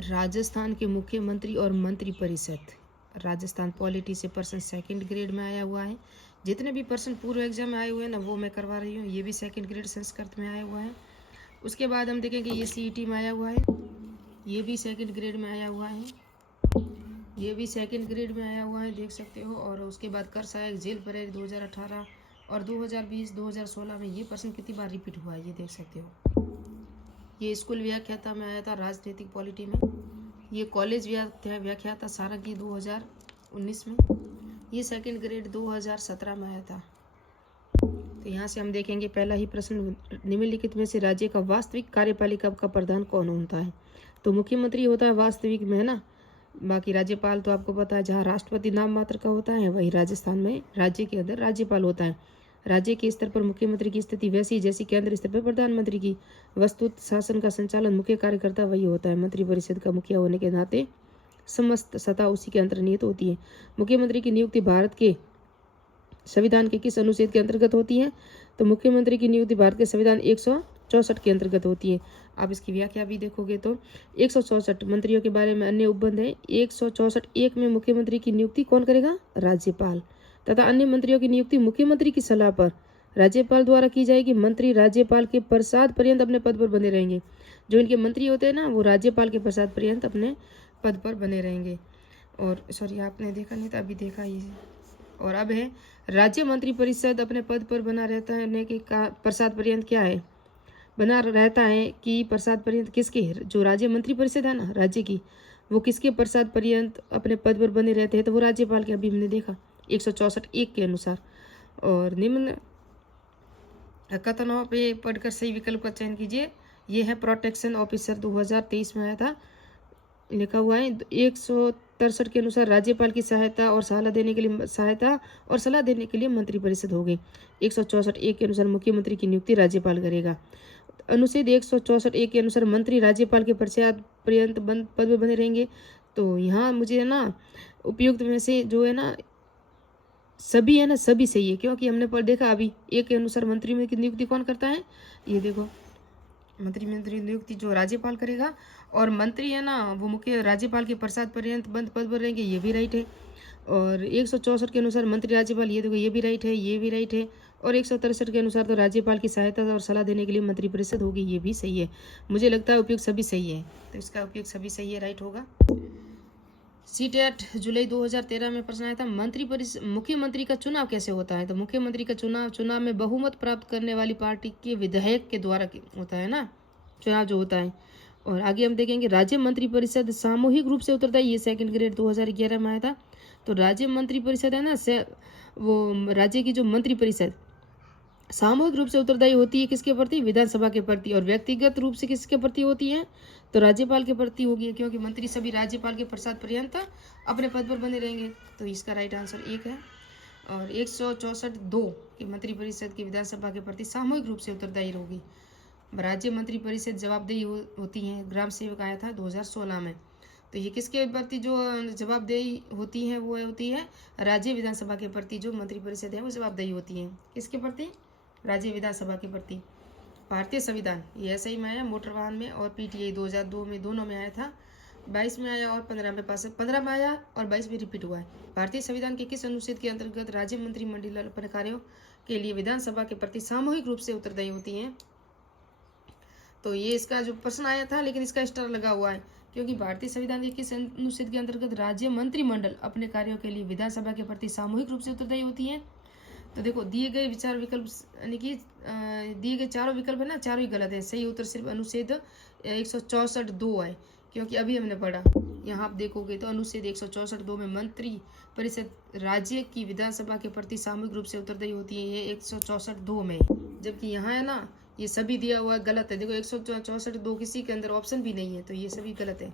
राजस्थान के मुख्यमंत्री और मंत्री परिषद। राजस्थान पॉलिटी से पर्सन सेकंड ग्रेड में आया हुआ है। जितने भी पर्सन पूर्व एग्जाम में आए हुए हैं ना, वो मैं करवा रही हूँ। ये भी सेकंड ग्रेड संस्कृत में आया हुआ है। उसके बाद हम देखेंगे ये सीईटी में आया हुआ है, ये भी सेकंड ग्रेड में आया हुआ है, ये भी सेकंड ग्रेड में आया हुआ है, देख सकते हो। और उसके बाद कर सहायक जेल परेड 2018 और 2020 2016 में ये पर्सन कितनी बार रिपीट हुआ है, ये देख सकते हो। ये स्कूल व्याख्याता में आया था राजनीतिक पॉलिटी में। ये कॉलेज व्याख्याता सारंगी 2019 में। ये सेकंड ग्रेड 2017 में आया था। तो यहाँ से हम देखेंगे पहला ही प्रश्न, निम्नलिखित में से राज्य का वास्तविक कार्यपालिका का प्रधान कौन होता है। तो मुख्यमंत्री होता है वास्तविक में, है ना। बाकी राज्यपाल तो आपको पता है, जहाँ राष्ट्रपति नाम मात्र का होता है वही राजस्थान में राज्य के अंदर राज्यपाल होता है। राज्य के स्तर पर मुख्यमंत्री की स्थिति वैसी जैसी केंद्र स्तर पर प्रधानमंत्री की। वस्तुत शासन का संचालन मुख्य कार्यकर्ता वही होता है। मंत्रिपरिषद का मुखिया होने के नाते समस्त सत्ता उसी के अंतर्निहित होती है। मुख्यमंत्री की नियुक्ति भारत के संविधान के किस अनुच्छेद के अंतर्गत होती है। तो मुख्यमंत्री की नियुक्ति भारत के संविधान 164 के अंतर्गत होती है। आप इसकी व्याख्या भी देखोगे तो 164 मंत्रियों के बारे में अन्य उपबंध है। 164 एक में मुख्यमंत्री की नियुक्ति कौन करेगा, राज्यपाल, तथा अन्य मंत्रियों की नियुक्ति मुख्यमंत्री की सलाह पर राज्यपाल द्वारा की जाएगी। मंत्री राज्यपाल के प्रसाद पर्यंत अपने पद पर बने रहेंगे। जो इनके मंत्री होते हैं ना, वो राज्यपाल के प्रसाद पर्यंत अपने पद पर बने रहेंगे। और सॉरी, आपने देखा नहीं था, अभी देखा ये। और अब है राज्य मंत्री परिषद अपने पद पर बना रहता है कि प्रसाद पर्यंत क्या है, बना रहता है कि प्रसाद पर्यंत किसके, जो राज्य मंत्री परिषद है ना राज्य की, वो किसके प्रसाद पर्यंत अपने पद पर बने रहते हैं। तो वो राज्यपाल के, अभी हमने देखा 164 एक के अनुसार। और निम्न कथनों पे पढ़कर सही विकल्प का चयन कीजिए। ये है प्रोटेक्शन ऑफिसर 2023 में आया था, लिखा हुआ है 163 के अनुसार राज्यपाल की सहायता और सलाह देने के लिए मंत्रिपरिषद होगी। 164 एक के अनुसार मुख्यमंत्री की नियुक्ति राज्यपाल करेगा। अनुच्छेद 164 एक के अनुसार मंत्री राज्यपाल के प्रसाद पर्यंत पद में बने रहेंगे। तो यहाँ मुझे है ना उपयुक्त में से जो है ना सभी है ना, सभी सही है, क्योंकि हमने पर देखा अभी एक के अनुसार मंत्री में की नियुक्ति कौन करता है, ये देखो मंत्री नियुक्ति जो राज्यपाल करेगा। और मंत्री है ना, वो मुख्य राज्यपाल के प्रसाद पर्यंत बंद पद पर रहेंगे, ये भी राइट है। और 164 के अनुसार मंत्री राज्यपाल, ये देखो ये भी राइट है, ये भी राइट है। और 163 के अनुसार तो राज्यपाल की सहायता और सलाह देने के लिए मंत्रिपरिषद होगी, ये भी सही है। मुझे लगता है उपयुक्त सभी सही है, तो इसका उपयुक्त सभी सही है, राइट होगा। सीटेट जुलाई 2013 में प्रश्न आया था, मुख्यमंत्री का चुनाव कैसे होता है। तो मुख्यमंत्री का चुनाव में बहुमत प्राप्त करने वाली पार्टी के विधायक के द्वारा होता है ना, चुनाव जो होता है। और आगे हम देखेंगे राज्य मंत्रिपरिषद सामूहिक रूप से उत्तरदायी, ये सेकंड ग्रेड 2011 में आया था। तो राज्य मंत्रिपरिषद है ना, वो राज्य की जो मंत्रिपरिषद सामूहिक रूप से उत्तरदायी होती है किसके प्रति, विधानसभा के प्रति। और व्यक्तिगत रूप से किसके प्रति होती है, तो राज्यपाल के प्रति होगी, क्योंकि मंत्री सभी राज्यपाल के प्रसाद पर्यंत अपने पद पर बने रहेंगे। तो इसका राइट आंसर एक है। और 164(2) की मंत्रिपरिषद की विधानसभा के प्रति सामूहिक रूप से उत्तरदायी होगी। राज्य मंत्रिपरिषद जवाबदेही होती है, ग्राम सेवक आया था 2016 में। तो ये किसके प्रति जो जवाबदेही होती है, वो होती है राज्य विधानसभा के प्रति। जो मंत्रिपरिषद है वो जवाबदेही होती है किसके प्रति, राज्य विधानसभा के प्रति। भारतीय संविधान ये ऐसे ही में आया, मोटर वाहन में और पीटीआई 2002 में, दोनों में आया था। 22 में आया और 15 में 15 में आया और 22 में रिपीट हुआ है। भारतीय संविधान के किस अनुच्छेद के अंतर्गत राज्य मंत्रिमंडल अपने कार्यों के लिए विधानसभा के प्रति सामूहिक रूप से उत्तरदायी होती हैं। तो ये इसका जो प्रश्न आया था, लेकिन इसका स्टार लगा हुआ है, क्योंकि भारतीय संविधान के किस अनुच्छेद के अंतर्गत राज्य मंत्रिमंडल अपने कार्यों के लिए विधानसभा के प्रति सामूहिक रूप से उत्तरदायी होती है। तो देखो दिए गए विचार विकल्प यानी कि दिए गए चारों विकल्प है ना, चारों ही गलत है। सही उत्तर सिर्फ अनुच्छेद 164(2) है, क्योंकि अभी हमने पढ़ा, यहाँ आप देखोगे तो अनुच्छेद 164(2) में मंत्री परिषद राज्य की विधानसभा के प्रति सामूहिक रूप से उत्तरदायी होती है, ये 164(2) में। जबकि यहाँ है ना, ये सभी दिया हुआ गलत है। देखो 164(2) किसी के अंदर ऑप्शन भी नहीं है, तो ये सभी गलत है।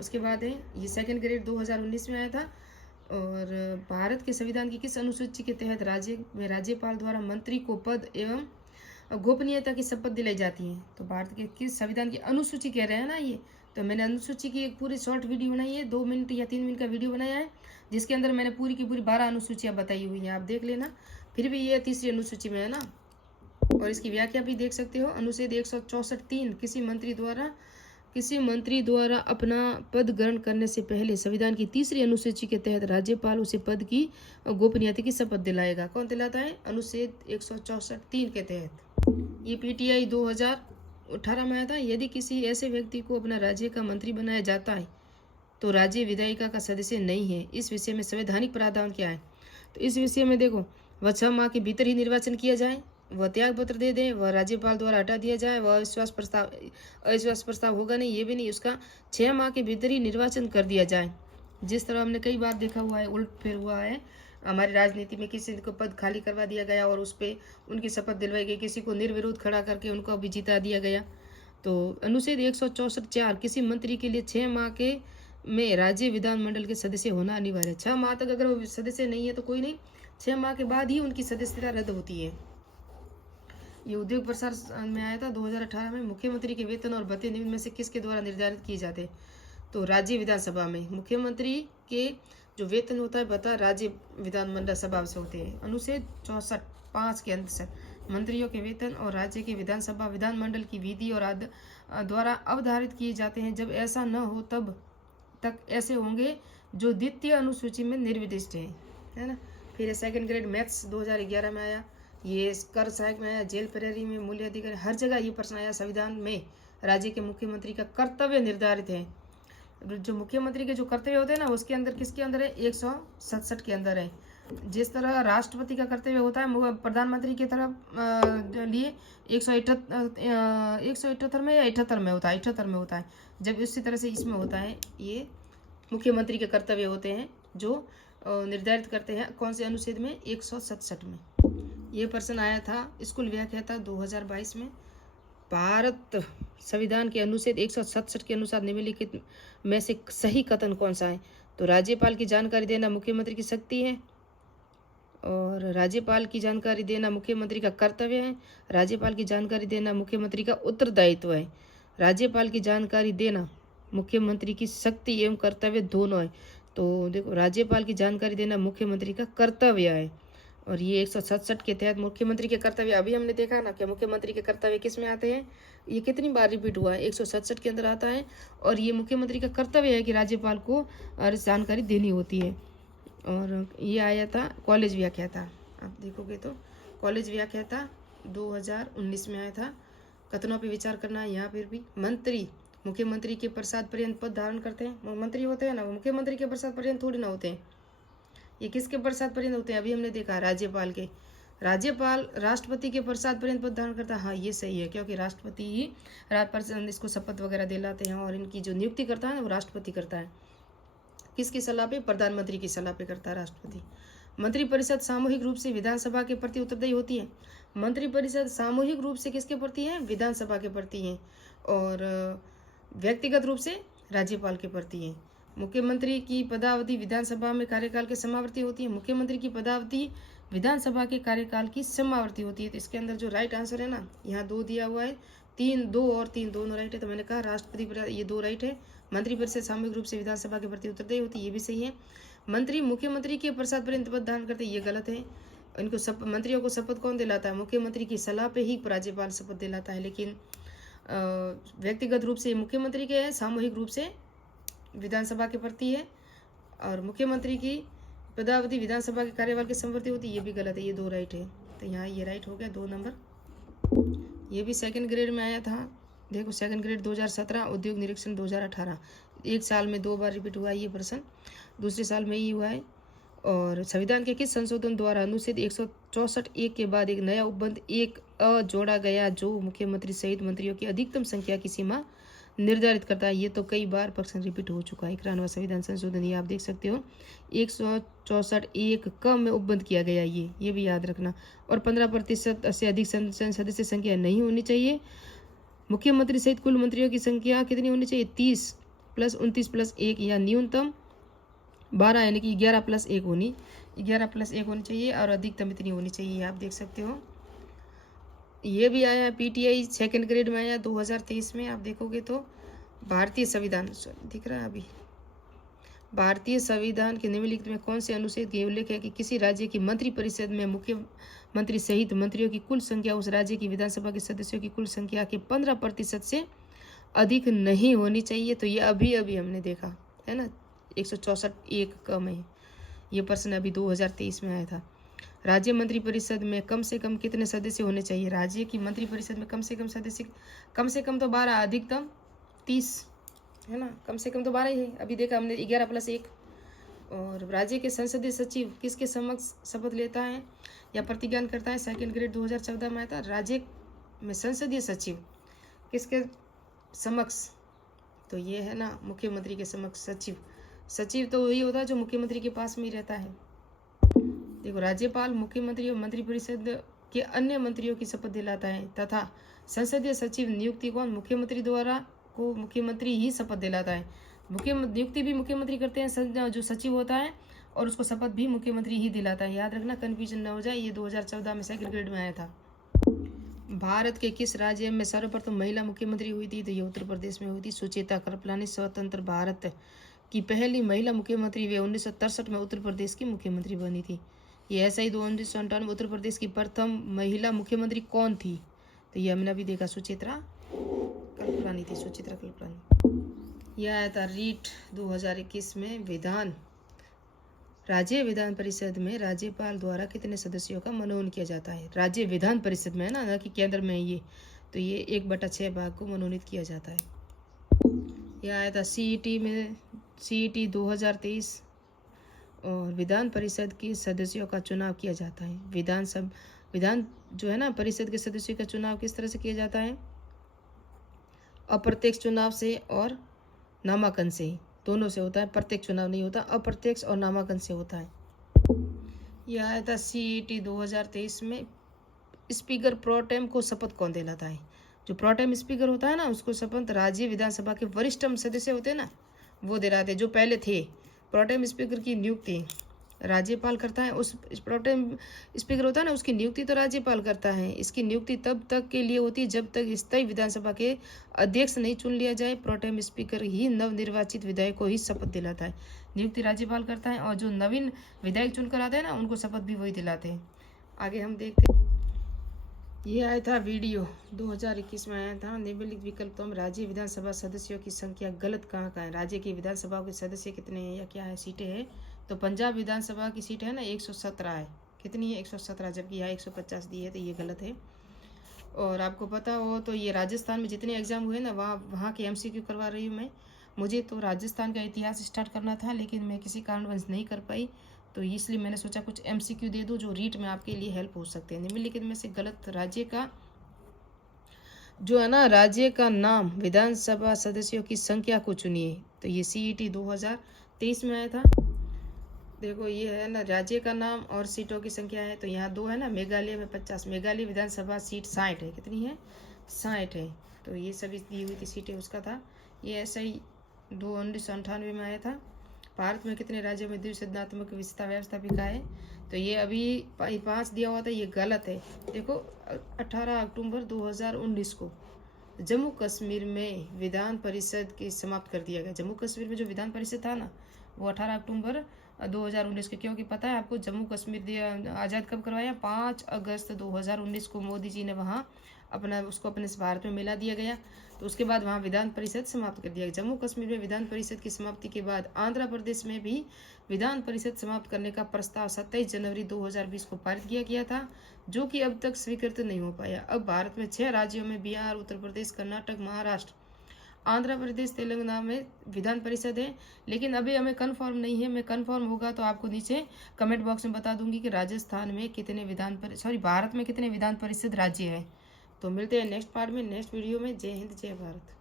उसके बाद है ये सेकंड ग्रेड 2019 में आया था। और भारत के संविधान की किस अनुसूची के तहत राज्य में राज्यपाल द्वारा मंत्री को पद एवं गोपनीयता की शपथ दिलाई जाती है। तो भारत के किस संविधान की अनुसूची कह रहे हैं ना ये, तो मैंने अनुसूची की एक पूरी शॉर्ट वीडियो बनाई है, 2 मिनट या 3 मिनट का वीडियो बनाया है, जिसके अंदर मैंने पूरी की पूरी 12 अनुसूचियाँ बताई हुई हैं, आप देख लेना। फिर भी ये तीसरी अनुसूची में है ना, और इसकी व्याख्या भी देख सकते हो। अनुच्छेद 164(3) किसी मंत्री द्वारा किसी मंत्री द्वारा अपना पद ग्रहण करने से पहले संविधान की 3री अनुसूची के तहत राज्यपाल उसे पद की गोपनीयता की शपथ दिलाएगा। कौन दिलाता है? अनुच्छेद 164(3) के तहत। ये पीटीआई 2018 में आया था। यदि किसी ऐसे व्यक्ति को अपना राज्य का मंत्री बनाया जाता है तो राज्य विधायिका का सदस्य नहीं है। इस विषय में संवैधानिक प्रावधान क्या है? तो इस विषय में देखो, वह 6 माह के भीतर ही निर्वाचन किया जाए, वह त्याग पत्र दे दे, वह राज्यपाल द्वारा हटा दिया जाए, वह अविश्वास प्रस्ताव होगा नहीं, ये भी नहीं, उसका 6 माह के भीतर ही निर्वाचन कर दिया जाए। जिस तरह हमने कई बार देखा हुआ है, उल्ट फिर हुआ है हमारी राजनीति में, किसी को पद खाली करवा दिया गया और उस पर उनकी शपथ दिलवाई गई, किसी को निर्विरोध खड़ा करके उनको भी जिता दिया गया। तो अनुच्छेद 164(4) किसी मंत्री के लिए 6 माह के में राज्य विधानमंडल के सदस्य होना अनिवार्य है। 6 माह तक अगर वो सदस्य नहीं है तो कोई नहीं, 6 माह के बाद ही उनकी सदस्यता रद्द होती है। ये उद्योग प्रसार में आया था 2018 में। मुख्यमंत्री के वेतन और भत्ते निम्न में से किसके द्वारा निर्धारित किए जाते हैं? तो राज्य विधानसभा में मुख्यमंत्री के जो वेतन होता है भत्ता राज्य विधानमंडल सभा से होते हैं। अनुच्छेद 64(5) के अनुसार मंत्रियों के वेतन और राज्य के विधानसभा विधानमंडल की विधि और द्वारा अवधारित किए जाते हैं। जब ऐसा न हो तब तक ऐसे होंगे जो द्वितीय अनुसूची में निर्दिष्ट है ना। फिर सेकंड ग्रेड मैथ्स 2011 में आया, ये कर सहायक में आया, जेल प्रहरी में, मूल्य अधिकारी, हर जगह ये प्रश्न आया। संविधान में राज्य के मुख्यमंत्री का कर्तव्य निर्धारित है। जो मुख्यमंत्री के जो कर्तव्य होते हैं ना, उसके अंदर किसके अंदर है? 167 के अंदर है। जिस तरह राष्ट्रपति का कर्तव्य होता है प्रधानमंत्री की तरफ लिए 178 में या 78 में होता है, 78 में होता है। जब उसी तरह से इसमें होता है, ये मुख्यमंत्री के कर्तव्य होते हैं जो निर्धारित करते हैं कौन से अनुच्छेद में? 167 में। ये प्रश्न आया था स्कूल व्याख्याता 2022 में। भारत संविधान के अनुच्छेद 167 के अनुसार निम्नलिखित में से सही कथन कौन सा है? तो राज्यपाल की जानकारी देना मुख्यमंत्री की शक्ति है और राज्यपाल की जानकारी देना मुख्यमंत्री का कर्तव्य है। राज्यपाल की जानकारी देना मुख्यमंत्री का उत्तरदायित्व है। राज्यपाल की जानकारी देना मुख्यमंत्री की शक्ति एवं कर्तव्य दोनों है। तो देखो, राज्यपाल की जानकारी देना मुख्यमंत्री का कर्तव्य है और ये 167 के तहत मुख्यमंत्री के कर्तव्य, अभी हमने देखा ना कि मुख्यमंत्री के कर्तव्य किस में आते हैं, ये कितनी बार रिपीट हुआ है, 167 के अंदर आता है। और ये मुख्यमंत्री का कर्तव्य है कि राज्यपाल को जानकारी देनी होती है। और ये आया था कॉलेज व्याख्याता, आप देखोगे तो कॉलेज व्याख्याता 2019 में आया था। कथनों पर विचार करना है। यहाँ फिर भी मंत्री मुख्यमंत्री के प्रसाद पर्यंत पद धारण करते हैं। मंत्री होते हैं ना, मुख्यमंत्री के प्रसाद पर्यंत थोड़ी ना होते हैं। ये किसके प्रसाद पर्यंत होते हैं? अभी हमने देखा राज्यपाल के। राज्यपाल राष्ट्रपति के प्रसाद पर्यंत पद धारण करता है। हाँ, ये सही है, क्योंकि राष्ट्रपति ही इसको शपथ वगैरह दिलाते हैं और इनकी जो नियुक्ति करता है ना वो राष्ट्रपति करता है। किसकी सलाह पे? प्रधानमंत्री की सलाह पे करता है राष्ट्रपति। मंत्रिपरिषद सामूहिक रूप से विधानसभा के प्रति उत्तरदायी होती है। मंत्रिपरिषद सामूहिक रूप से किसके प्रति है? विधानसभा के प्रति है और व्यक्तिगत रूप से राज्यपाल के प्रति है। मुख्यमंत्री की पदावधि विधानसभा में कार्यकाल के समावर्ती होती है। मुख्यमंत्री की पदावधि विधानसभा के कार्यकाल की समावर्ती होती है। तो इसके अंदर जो राइट आंसर है ना, यहाँ 2 दिया हुआ है, 3 2 और 3 दोनों राइट है। तो मैंने कहा राष्ट्रपति, ये 2 राइट है। मंत्रिपरिषद सामूहिक रूप से विधानसभा के प्रति उत्तरदायी होती है, ये भी सही है। मंत्री मुख्यमंत्री के प्रसाद पर्यंत पद धारण करते, ये गलत है। इनको मंत्रियों को शपथ कौन दिलाता है? मुख्यमंत्री की सलाह पे ही राज्यपाल शपथ दिलाता है। लेकिन व्यक्तिगत रूप से मुख्यमंत्री के है, सामूहिक रूप से विधानसभा के प्रति है। और मुख्यमंत्री की पदावधि विधानसभा के कार्यकाल की समवर्ती होती है, ये भी गलत है। ये 2 राइट है। तो यहाँ ये राइट हो गया 2 नंबर। ये भी सेकंड ग्रेड में आया था। देखो, सेकंड ग्रेड 2017, उद्योग निरीक्षण 2018। एक साल में 2 बार रिपीट हुआ है ये प्रश्न, दूसरे साल में ही हुआ है। और संविधान के किस संशोधन द्वारा अनुच्छेद 164(1) के बाद एक नया उपबंध 1(a) जोड़ा गया जो मुख्यमंत्री सहित मंत्रियों की अधिकतम संख्या की सीमा निर्धारित करता है? ये तो कई बार प्रश्न रिपीट हो चुका है। 91वां संविधान संशोधन, ये आप देख सकते हो 164(1) में उपबंध किया गया। ये भी याद रखना। और 15% से अधिक सदस्य संख्या नहीं होनी चाहिए। मुख्यमंत्री सहित कुल मंत्रियों की संख्या कितनी होनी चाहिए? 30 + 29 + 1 या न्यूनतम 12 यानी कि 11 + 1 होनी 11 + 1 होनी चाहिए और अधिकतम इतनी होनी चाहिए, आप देख सकते हो। ये भी आया पीटीआई सेकंड ग्रेड में आया 2023 में। आप देखोगे तो भारतीय संविधान दिख रहा है अभी। भारतीय संविधान के निम्नलिखित में कौन से अनुच्छेद के उल्लेख है कि किसी राज्य की मंत्रिपरिषद में मुख्यमंत्री सहित मंत्रियों की कुल संख्या उस राज्य की विधानसभा के सदस्यों की कुल संख्या के 15% से अधिक नहीं होनी चाहिए। तो ये अभी अभी हमने देखा है ना, 164 एक कम है। ये प्रश्न अभी 2023 में आया था। राज्य मंत्रिपरिषद में कम से कम कितने सदस्य होने चाहिए? राज्य की मंत्रिपरिषद में कम से कम सदस्य, कम से कम तो 12, अधिकतम 30 है ना, कम से कम तो 12 ही है। अभी देखा हमने 11+1। और राज्य के संसदीय सचिव किसके समक्ष शपथ लेता है या प्रतिज्ञान करता है? सेकंड ग्रेड 2014 में आया था। राज्य में संसदीय सचिव किसके समक्ष? तो ये है ना मुख्यमंत्री के समक्ष सचिव। सचिव तो वही होता है जो मुख्यमंत्री के पास में ही रहता है। देखो, राज्यपाल मुख्यमंत्री और मंत्रिपरिषद के अन्य मंत्रियों की शपथ दिलाता है तथा संसदीय सचिव नियुक्ति कौन? मुख्यमंत्री द्वारा को मुख्यमंत्री ही शपथ दिलाता है। नियुक्ति भी मुख्यमंत्री करते हैं, जो सचिव होता है, और उसको शपथ भी मुख्यमंत्री ही दिलाता है। याद रखना, कन्फ्यूजन न हो जाए। ये 2014 में सेकंड ग्रेड में आया था। भारत के किस राज्य में सर्वप्रथम महिला मुख्यमंत्री हुई थी? तो ये उत्तर प्रदेश में हुई थी। सुचेता कृपलानी स्वतंत्र भारत की पहली महिला मुख्यमंत्री वे 1963 में उत्तर प्रदेश की मुख्यमंत्री बनी थी। ये SI 1998 उत्तर प्रदेश की प्रथम महिला मुख्यमंत्री कौन थी? तो ये हमने अभी देखा, सुचित्रा कृपलानी थी, सुचित्रा कृपलानी। यह आया था रीट 2021 में। राज्य विधान परिषद में राज्यपाल द्वारा कितने सदस्यों का मनोनयन किया जाता है? राज्य विधान परिषद में है ना कि केंद्र में ये, तो ये 1/6 भाग को मनोनीत किया जाता है। यह आया था CET में, CET 2023। और विधान परिषद के सदस्यों का चुनाव किया जाता है। विधान जो है ना परिषद के सदस्यों का चुनाव किस तरह से किया जाता है? अप्रत्यक्ष चुनाव से और नामांकन से, दोनों से होता है। प्रत्यक्ष चुनाव नहीं होता, अप्रत्यक्ष और नामांकन से होता है। यह आया था CET 2023 में। स्पीकर प्रोटेम को शपथ कौन दिलाता है? जो प्रोटेम स्पीकर होता है ना, उसको शपथ राज्य विधानसभा के वरिष्ठ सदस्य होते हैं ना, वो दिलाते, जो पहले थे। प्रोटेम स्पीकर की नियुक्ति राज्यपाल करता है। उस प्रोटेम स्पीकर होता है ना, उसकी नियुक्ति तो राज्यपाल करता है। इसकी नियुक्ति तब तक के लिए होती है जब तक स्थायी विधानसभा के अध्यक्ष नहीं चुन लिया जाए। प्रोटेम स्पीकर ही नवनिर्वाचित विधायक को ही शपथ दिलाता है। नियुक्ति राज्यपाल करता है, और जो नवीन विधायक चुनकर आते हैं ना, उनको शपथ भी वही दिलाते हैं। आगे हम देखते हैं। ये आया था वीडियो 2021 में आया था। निम्नलिखित विकल्पों में राज्य विधानसभा सदस्यों की संख्या गलत कहाँ है? राज्य की विधानसभा के सदस्य कितने हैं या क्या है, सीटें हैं? तो पंजाब विधानसभा की सीट है ना 117 है। कितनी है? 117, जबकि यहाँ 150 दी है, तो ये गलत है। और आपको पता हो तो ये राजस्थान में जितने एग्जाम हुए ना, वहाँ के MCQ करवा रही हूँ मैं। मुझे तो राजस्थान का इतिहास स्टार्ट करना था, लेकिन मैं किसी कारणवश नहीं कर पाई, तो इसलिए मैंने सोचा कुछ MCQ दे दूँ जो रीट में आपके लिए हेल्प हो सकते हैं। निम्नलिखित में से गलत राज्य का जो है ना, राज्य का नाम विधानसभा सदस्यों की संख्या को चुनिए। तो ये CET 2023 में आया था। देखो, ये है ना राज्य का नाम और सीटों की संख्या है, तो यहाँ 2 है ना, मेघालय में 50। मेघालय विधानसभा सीट 60 है। कितनी है? 60 है। तो ये सभी दी हुई थी सीटें, उसका था। ये SI 1998 में आया था। भारत में कितने राज्यों में द्विसदनात्मक विधानसभा व्यवस्था बिका है? तो ये अभी 5 दिया हुआ था, ये गलत है। देखो, 18 अक्टूबर 2019 को जम्मू कश्मीर में विधान परिषद की समाप्त कर दिया गया। जम्मू कश्मीर में जो विधान परिषद था ना, वो 18 अक्टूबर 2019 के, क्योंकि पता है आपको जम्मू कश्मीर आज़ाद कब करवाया? 5 अगस्त 2019 को मोदी जी ने वहाँ उसको अपने भारत में मिला दिया गया। तो उसके बाद वहाँ विधान परिषद समाप्त कर दिया गया। जम्मू कश्मीर में विधान परिषद की समाप्ति के बाद आंध्र प्रदेश में भी विधान परिषद समाप्त करने का प्रस्ताव 27 जनवरी 2020 को पारित किया गया था, जो कि अब तक स्वीकृत नहीं हो पाया। अब भारत में 6 राज्यों में बिहार, उत्तर प्रदेश, कर्नाटक, महाराष्ट्र, आंध्र प्रदेश, तेलंगाना में विधान परिषद है। लेकिन अभी हमें कन्फर्म नहीं है। मैं कन्फर्म होगा तो आपको नीचे कमेंट बॉक्स में बता दूंगी कि राजस्थान में कितने भारत में कितने विधान परिषद राज्य है। तो मिलते हैं नेक्स्ट पार्ट में, नेक्स्ट वीडियो में। जय हिंद, जय भारत।